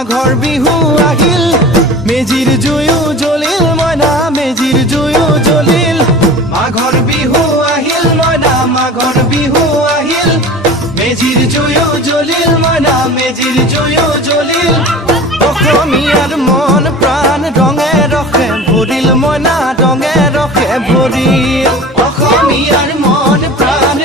মাঘৰ বিহু আহিল মেজিৰ জুয়ো জ্বলিল মইনা মেজিৰ জুয়ো জ্বলিল মাঘৰ বিহু আহিল মইনা মাঘৰ বিহু আহিল মেজিৰ জুয়ো জ্বলিল মইনা মেজিৰ জুয়ো জ্বলিল অসমীয়াৰ মন প্ৰাণ ৰঙে ৰখে ভৰিল মইনা ৰঙে ৰখে ভৰিল অসমীয়াৰ মন প্ৰাণ